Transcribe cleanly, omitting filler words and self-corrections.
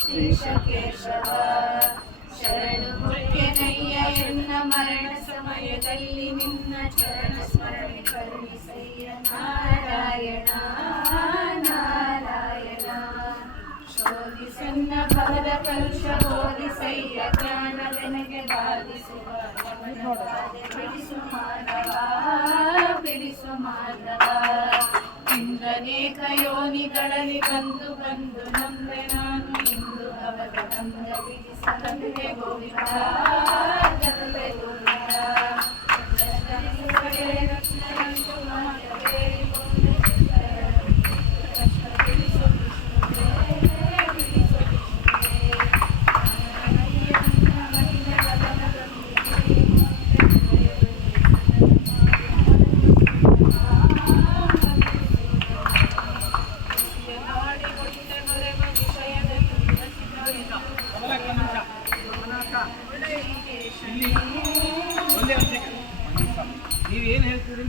ಶ್ರೀಶಕೇಶವ ಶರಣು ಮುಖ್ಯನಯ್ಯ ಎನ್ನ ಮರಣ ಸಮಯದಲ್ಲಿ ನಿನ್ನ ಚರಣ ಸ್ಮರಣೆ ಕರುಣಿಸಯ್ಯ ನಾರಾಯಣ ನಾರಾಯಣ ಶೋಧಿಸನ್ನ ಭವದ ಕಲುಷ ಬೋಧಿಸಯ್ಯ ಜ್ಞಾನ ಬೆನಗೆ ಬಾಧಿಸುವ ಬಿಡಿಸು ಮಾಧವ ಬಿಡಿಸು ಮಾಧವ ಇಂದ್ರನೇಕ ಯೋನಿಗಳಲ್ಲಿ ಬಂದು ಬಂದು ನಂಬೆ ನಾನು ಇಂದು ಭವದ ಬಂದ ಬಿಡಿಸದಂತೆ ಗೋವಿಂದ ತಂದೆ ಗೋವಿಂದ ನೀವೇನು ಹೇಳ್ತೀರಿ?